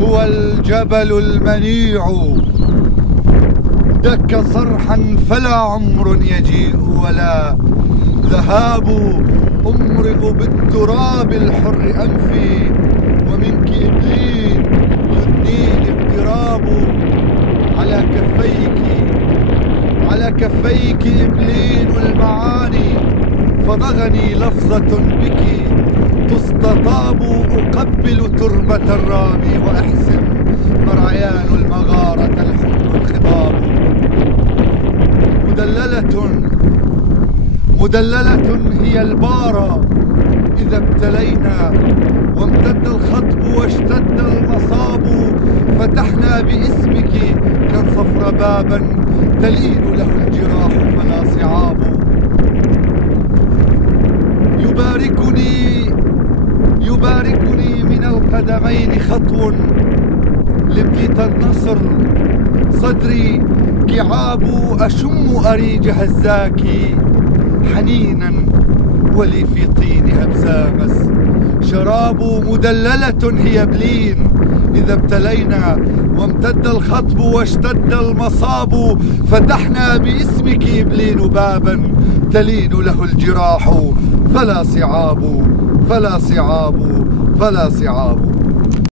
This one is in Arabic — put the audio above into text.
هو الجبل المنيع، دك صرحا فلا عمر يجيء ولا ذهاب. أمرغ بالتراب الحر أنفي، ومنك إبلين يدنيني اقتراب. على كفيك إبلين المعاني، فضغني لفظة بك تستطاب. أقبل تربة الرامي وأحسم مرعيان المغارة الحب الخضاب. مدللة هي البارة إذا ابتلينا، وامتد الخطب واشتد المصاب. فتحنا باسمك كالصفر بابا تلين له الجراح فلا صعاب. يباركني من القدمين خطو لبيت النصر. صدري كعاب أشم أريج هزاك حنينا، ولي في طينها بزامس شراب. مدللة هي بلين إذا ابتلينا، وامتد الخطب واشتد المصاب. فتحنا باسمك إبلين بابا تلين له الجراح فلا صعاب.